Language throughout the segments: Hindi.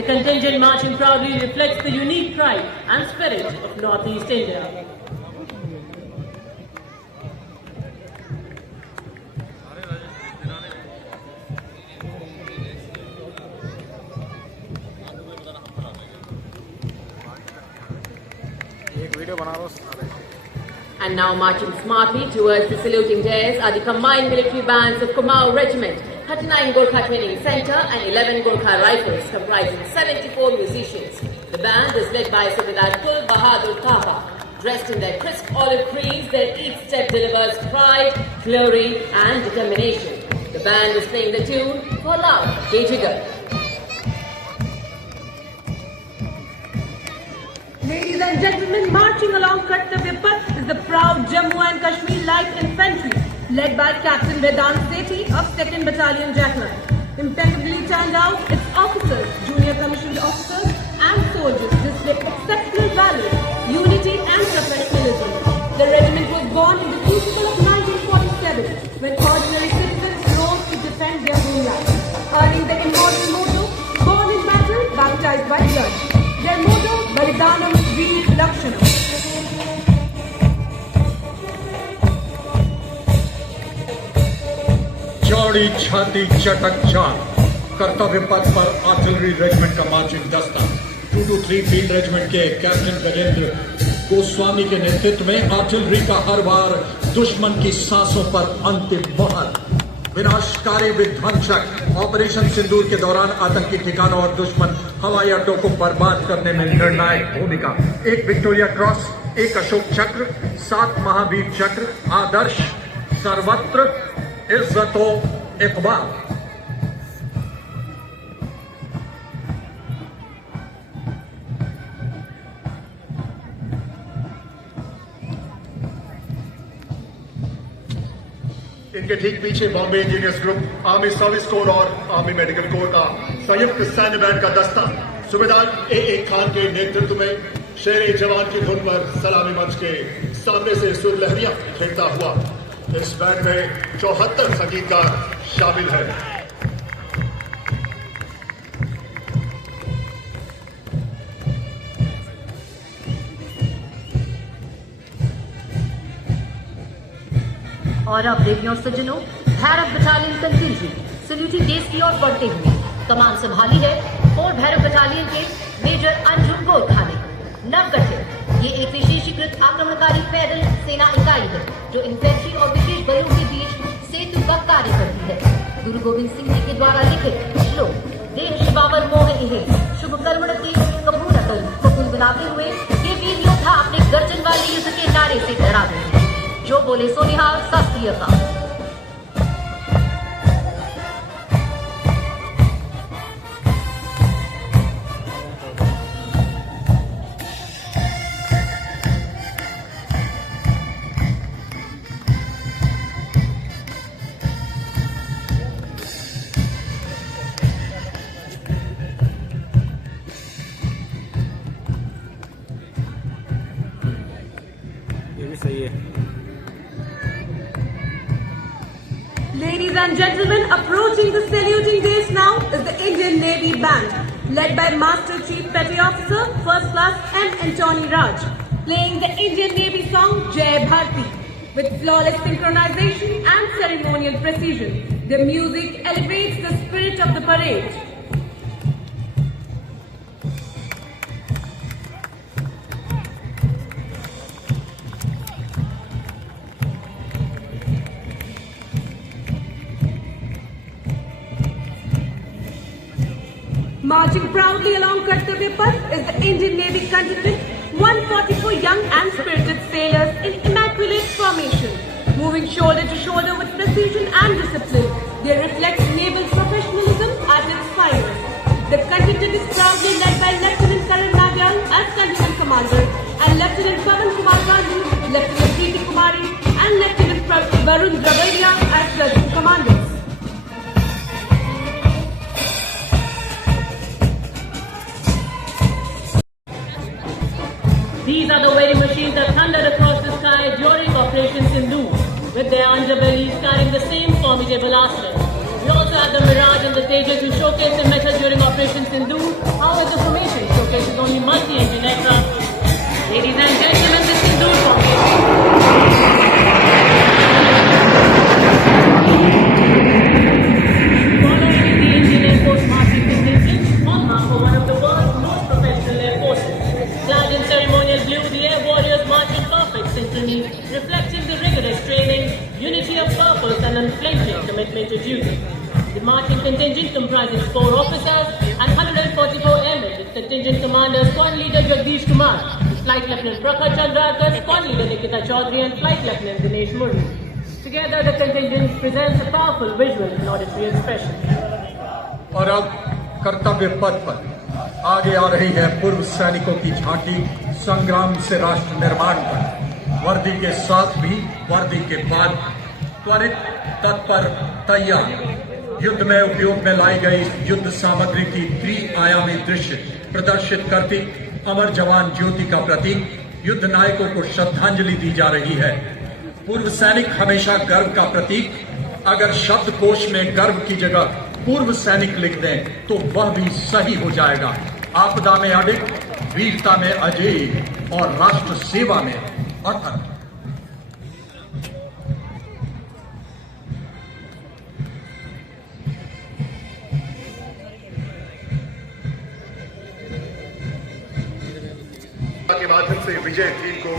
The contingent marching proudly reflects the unique pride and spirit of Northeast India. And now marching smartly towards the saluting dais are the combined military bands of Kumaon Regiment, 39 Gorkha Training Center and 11 Gorkha Rifles comprising 74 musicians. The band is led by Subedar Kul Bahadur Thapa. Dressed in their crisp olive greens, their each step delivers pride, glory and determination. The band is playing the tune for Love, Jigar. Ladies and gentlemen, marching along Kartavya Path is the proud Jammu and Kashmir Light Infantry, led by Captain Vedant Sethi of 2nd Battalion Jacqueline. Impeccably turned out, its officers, junior commissioned officers and soldiers display exceptional valor, unity and professionalism. The regiment was born in the crucible of 1947 when ordinary citizens rose to defend their homeland, earning the immortal motto, born in battle, baptized by blood. Their motto, Balidanam Veer Lakshanam. चौड़ी छाती चटक चाल कर्तव्य पथ पर आर्टिलरी रेजिमेंट का मार्चिंग दस्ता 223 फील्ड रेजिमेंट के कैप्टन गजेंद्र गोस्वामी के नेतृत्व में आर्टिलरी का हर बार दुश्मन की सांसों पर अंतिम मोहर। विनाशकारी विध्वंसक ऑपरेशन सिंदूर के दौरान आतंकी ठिकानों और दुश्मन हवाई अड्डों को बर्बाद करने में निर्णायक भूमिका। एक विक्टोरिया क्रॉस, एक अशोक चक्र, 7 महावीर चक्र, आदर्श, सर्वत्र इज्जतो इकबाल। इनके ठीक पीछे Bombay engineers group, army service corps और आर्मी मेडिकल कोर का संयुक्त सैन्य बैंड का दस्ता सूबेदार ए खान के नेतृत्व में शेर जवान की धुन पर सलामी मंच के सामने से सुर लहरियां खेलता हुआ। इस बैंड में 74 संगीतकार शामिल हैं। और अब देवियों सज्जनों, Bhairav battalion contingent saluting days की ओर बढ़ते हुए कमान संभाली है और भैरव बटालियन के मेजर अंजुम गोरखा ने। नवगठित ये एक विशेषीकृत आक्रमणकारी पैदल सेना इकाई है जो इन्फेंट्री और विशेष बलों के बीच सेतु का कार्य करती है। गुरु गोविंद सिंह जी के द्वारा लिखित श्लोक देह शिवावर मोह इहे शुभ कर्मण की कपूर अकल को कुल बनाते हुए ये वीर योद्धा अपने गर्जन वाले युद्ध के नारे से डरा देते हैं। जो बोले सो निहाल, सत श्री अकाल। ये भी सही है। Ladies and gentlemen, approaching the saluting dais now is the Indian Navy Band, led by Master Chief Petty Officer, First Class M. Antony Raj, playing the Indian Navy song Jai Bharti with flawless synchronization and ceremonial precision. The music elevates the spirit of the parade. Marching proudly along Kartavya Path is the Indian Navy contingent, 144 young and spirited sailors in immaculate formation, moving shoulder to shoulder with precision and discipline. They reflect naval professionalism at its finest. The contingent is proudly led by Lieutenant Karan Nagyal as contingent commander and Lieutenant Pavan Kumar Gandhi, Lieutenant Preeti Kumari and Lieutenant Varun Dravalia as platoon commanders. These are the very machines that thundered across the sky during Operation Sindhu, with their underbellies carrying the same formidable arsenal. We also had the Mirage and the Tejas who showcased their mettle during Operation Sindhu. However, marching contingent comprising 4 officers and 144 airmen, with contingent commander Squad Leader Jagdish Kumar, Flight Lieutenant Prakhar Chandrakar, Squad Leader Nikita Chaudhary and Flight Lieutenant Dinesh Murli. Together, the contingent presents a powerful visual in auditory expression. और अब कर्तव्य पथ पर आगे आ रही है पूर्व सैनिकों की झांकी संग्राम से राष्ट्र निर्माण पर। वर्दी के साथ भी वर्दी के बाद त्वरित तत्पर तैयार युद्ध में उपयोग में लाई गई युद्ध सामग्री की त्रिआयामी दृश्य प्रदर्शित करती अमर जवान ज्योति का प्रतीक युद्ध नायकों को श्रद्धांजलि दी जा रही है। पूर्व सैनिक हमेशा गर्व का प्रतीक। अगर शब्दकोश में गर्व की जगह पूर्व सैनिक लिख दें तो वह भी सही हो जाएगा। आपदा में अडिग, वीरता में अजेय और राष्ट्र सेवा में अथक। के माध्यम से विजय थीम को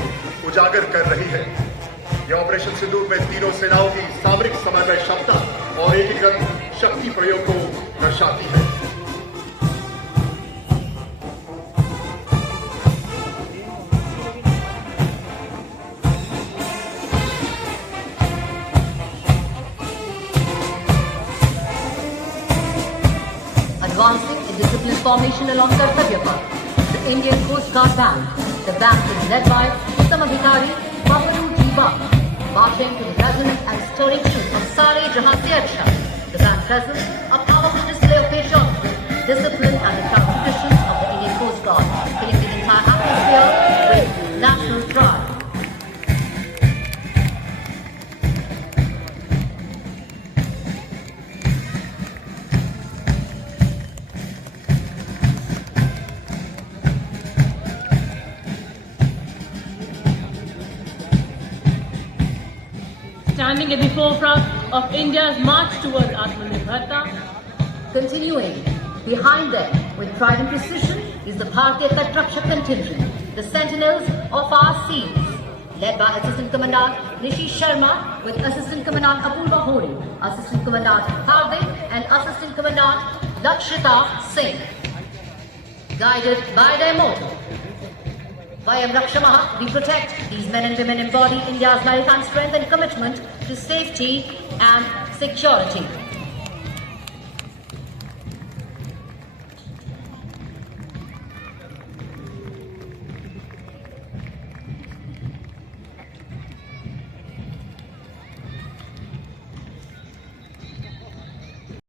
उजागर कर रही है। यह ऑपरेशन सिंदूर में तीनों सेनाओं की सामरिक समन्वय क्षमता और एकीकृत शक्ति प्रयोग को दर्शाती है। Advancing in disciplined formation along Kartavya Path, the Indian Coast Guard Band. The band is led by Samabhikari Babaru Jiba, marching to the resonant and stirring tune of Sare Jahan Se Acha. The band presents a powerful display of patriotism, discipline and the proud traditions of the Indian Coast Guard, filling the entire atmosphere with national pride. Standing at the forefront of India's march towards Atmanirbharta. Continuing behind them with pride and precision is the Bharatiya Tatraksha contingent, the sentinels of our seas, led by Assistant Commandant Nishi Sharma with Assistant Commandant Apurva Hori, Assistant Commandant Hardik and Assistant Commandant Lakshita Singh. Guided by their motto, Vayam Rakshamaha, we protect. These men and women embody India's maritime strength and commitment to safety and security.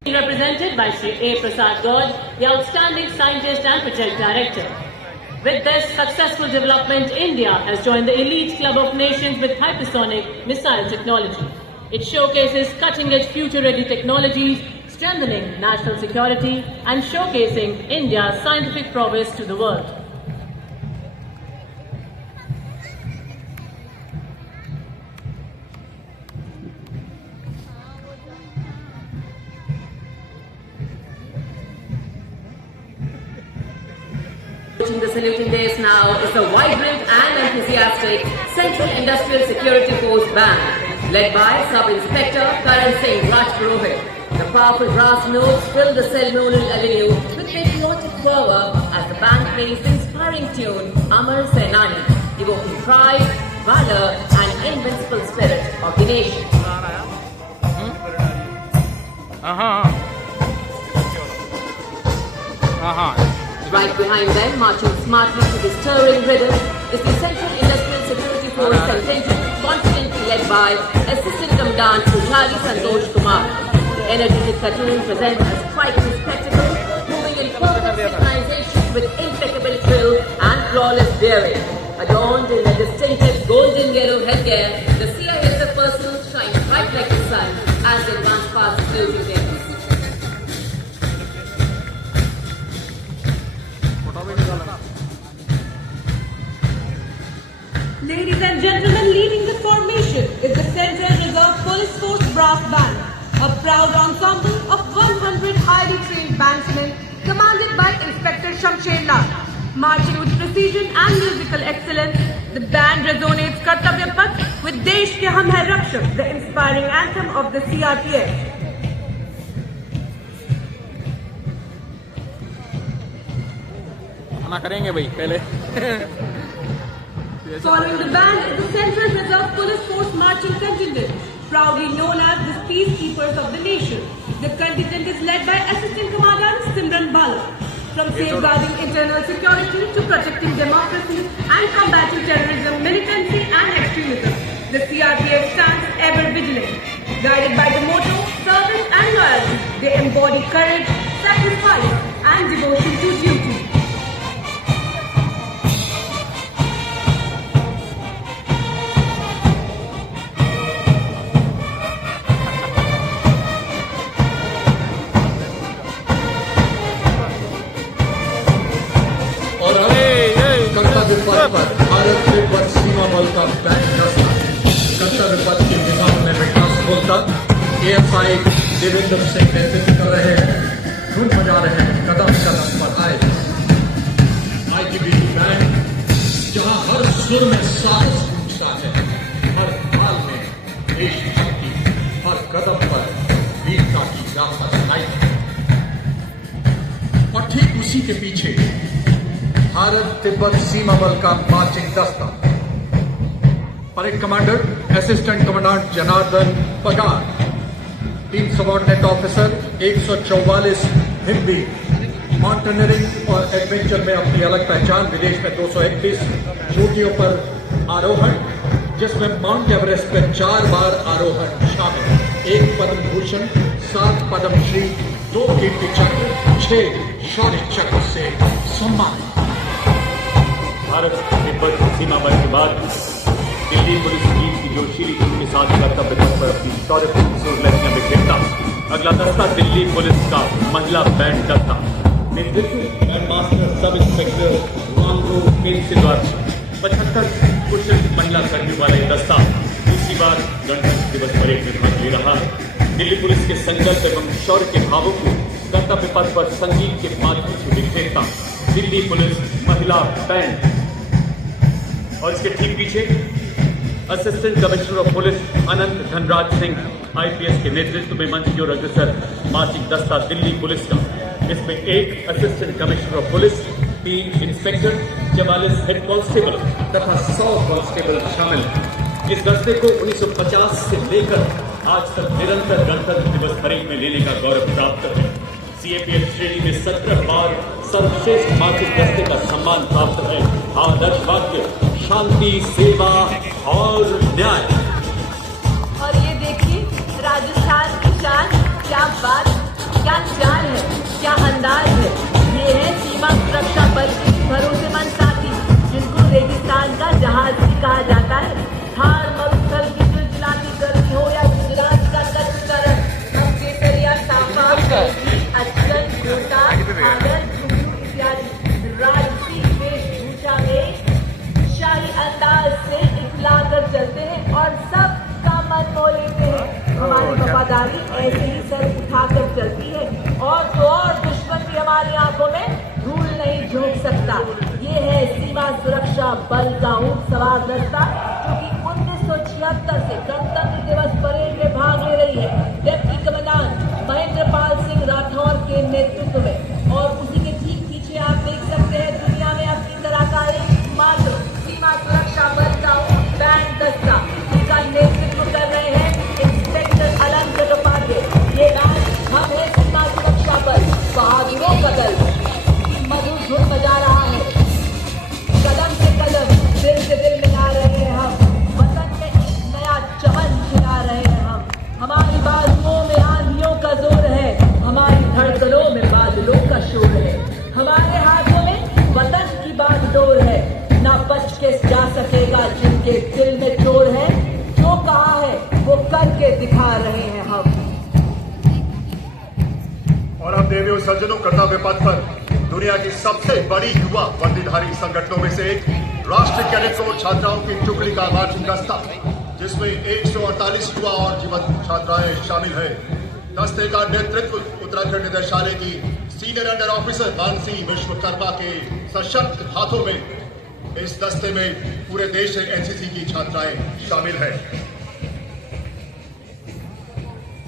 Represented by Shri A. Prasad Gaud, the outstanding scientist and project director. With this successful development, India has joined the elite club of nations with hypersonic missile technology. It showcases cutting-edge future-ready technologies, strengthening national security and showcasing India's scientific prowess to the world. The saluting dais now is the vibrant and enthusiastic Central Industrial Security Force Band, led by Sub-Inspector Karan Singh Rajpurohit. The powerful brass notes fill the ceremonial avenue with patriotic fervor as the band plays the inspiring tune Amar Senani, evoking pride, valor and invincible spirit of the nation. Right behind them, marching smartly to the stirring rhythm, is the Central Industrial Security Force contingent, confidently led by Assistant Commandant Pujari Santosh Kumar. The energetic cartoon presents a striking spectacle, moving in perfect synchronization with impeccable drill and flawless daring. Adorned in a distinctive golden yellow headgear, the CISF personnel shine bright like the sun as they advance past the saluting dais. Ladies and gentlemen, leading the formation is the Central Reserve Police Force Brass Band, a proud ensemble of 100 highly trained bandsmen commanded by Inspector Shamsher Lal. Marching with precision and musical excellence, the band resonates Kartavya Path with Desh Ke Hum Hai Rakshak, the inspiring anthem of the CRPF. अपना करेंगे भाई पहले। Following the band is the Central Reserve Police Force marching contingent, proudly known as the Peacekeepers of the Nation. The contingent is led by Assistant Commandant Simran Bala. From safeguarding internal security to protecting democracy and combating terrorism, militancy and extremism, the CRPF stands ever vigilant. Guided by the motto, service and loyalty, they embody courage, sacrifice and devotion to duty. और अब कर्तव्य पथ पर भारत तिब्बत सीमा बल का बैंड दस्ता कर्तव्य पथ के निजाम में विकास बोलता ASI देवेंद्र सिंह नेतृत्व कर रहे हैं, धुन बजा रहे हैं, कदम कदम पर आए ITBP बैंड जहां हर सुर में साहस गूंजता है, हर ताल में देशभक्ति, हर कदम पर वीरता की गाथा सुनाई है। और ठीक उसी के पीछे भारत तिब्बत सीमा बल का मार्चिंग दस्ता, parade commander assistant commandant Janardan पगार, 3 सबऑर्डिनेट ऑफिसर, 144 हिंदी, माउंटेनियरिंग और एडवेंचर में अपनी अलग पहचान, विदेश में 231 चोटियों पर आरोहण, जिसमें माउंट एवरेस्ट पर 4 बार आरोहण शामिल, 1 पद्म भूषण, 7 पद्मश्री, 2 कीर्ति चक्र, 6 शौर्य चक्र से सम्मानित। भारत तिब्बत सीमा बल के बाद दिल्ली पुलिस जीत की जोशीली टीम के साथ कर्तव्य पथ पर अपनी शौर्यपूर्ण सुरलक्ष्मियां बिखेरता अगला दस्ता दिल्ली पुलिस का महिला बैंड दस्ता, नेतृत्व एंड मास्टर सब इंस्पेक्टर रामगो पेंसिल द्वारा 75 कुशल महिला कर्मियों वाला ये दस्ता दूसरी बार गणतंत्र दिवस परेड में भाग ले रहा है। दिल्ली पुलिस के संकल्प एवं शौर्य के भावों को कर्तव्य पथ पर संगीत के माध्यम से बिखेरता दिल्ली पुलिस महिला बैंड। और इसके ठीक पीछे assistant commissioner of police Anant Dhanraj Singh IPS के नेतृत्व में मंच की ओर अग्रसर मार्चिंग दस्ता दिल्ली पुलिस का, इसमें 1 assistant commissioner of police, 3 inspector, 44 head constable तथा 100 कांस्टेबल शामिल। इस दस्ते को 1950 से लेकर आज तक निरंतर गणतंत्र दिवस परेड में लेने का गौरव प्राप्त है। CAPF श्रेणी में 17 बार सर्वश्रेष्ठ मार्चिंग दस्ते का सम्मान प्राप्त है। आदर्श वाक्य शांति, सेवा और न्याय। और ये देखिए राजस्थान की शान, क्या बात, क्या चाल है, क्या अंदाज है। ये है सीमा सुरक्षा बल के भरोसेमंद साथी, जिनको रेगिस्तान का जहाज भी कहा जाता है। थार मरुस्थल की चिलचिलाती गर्मी हो या गुजरात का तत्करण, हम केसरिया साफा, अचकन, गोटा, आगर, घुंघरू इत्यादि राजसी वेशभूषा में शाही अंदाज से इखला कर चलते हैं और सबका मन मोह लेते हैं। हमारी वफादारी ऐसे ही सर उठाकर चलती है और तो और दुश्मन भी हमारी आंखों में धूल नहीं झोंक सकता। ये है सीमा सुरक्षा बल का ऊंट सवार दस्ता, जो कि 1976 से गणतंत्र दिवस परेड में भाग ले रही है डिप्टी कमांडेंट महेंद्र पाल सिंह राठौर के नेतृत्व में। और उसी के ठीक पीछे आप देख सकते हैं दुनिया में अपनी तरह का एकमात्र सीमा सुरक्षा बल का बैंड दस्ता, जिसका नेतृत्व कर रहे हैं इंस्पेक्टर अलंग चट्टोपाध्याय। ये बैंड हम है सीमा सुरक्षा बल, बहादुरों का दल, मधुर धुन बजा रहा है। कदम से कदम, दिल से दिल मिला रहे हैं हम, वतन में एक नया चमन खिला रहे हैं हम। हमारी बाजुओं में आंधियों का जोर है, हमारी धड़कनों में बादलों का शोर है, हमारे हाथों में वतन की बागडोर है। ना बच के जा सकेगा जिनके दिल में चोर है, जो कहा है वो करके दिखा रहे हैं हम। और हम देवियों सज्जनों कर्तव्य पथ पर दुनिया की सबसे बड़ी युवा वर्दीधारी संगठनों में से एक राष्ट्रीय कैडेट कोर छात्राओं की टुकड़ी का मार्चिंग दस्ता, जिसमें 148 युवा और जीवंत छात्राएं शामिल हैं। दस्ते का नेतृत्व उत्तराखंड निदेशालय की senior under officer Mansi Vishwakarma के सशक्त हाथों में। इस दस्ते में पूरे देश से NCC की छात्राएं शामिल हैं।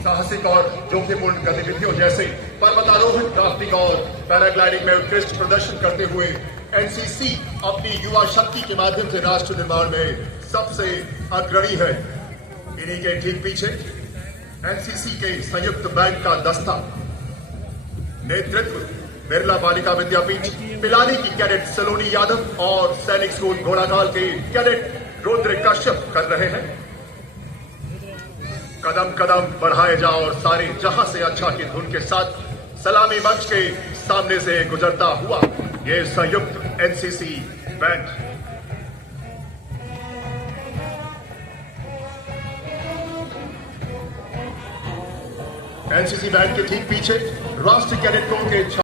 साहसिक और जोखिमपूर्ण गतिविधियों जैसे पर्वतारोहण, राफ्टिंग और पैराग्लाइडिंग में उत्कृष्ट प्रदर्शन करते हुए एनसीसी अपनी युवा शक्ति के माध्यम से राष्ट्र निर्माण में सबसे अग्रणी है। इन्हीं के ठीक पीछे एनसीसी के संयुक्त बैंक का दस्ता, नेतृत्व बिरला बालिका विद्यापीठ पिलानी की कैडेट सलोनी यादव और सैनिक स्कूल घोड़ाखाल के कैडेट रुद्र कश्यप कर रहे हैं। कदम कदम बढ़ाए जाओ और सारे जहां से अच्छा की धुन के साथ सलामी मंच के सामने से गुजरता हुआ ये संयुक्त एनसीसी बैंड। एनसीसी बैंड के ठीक पीछे राष्ट्रीय कैडेट कोर के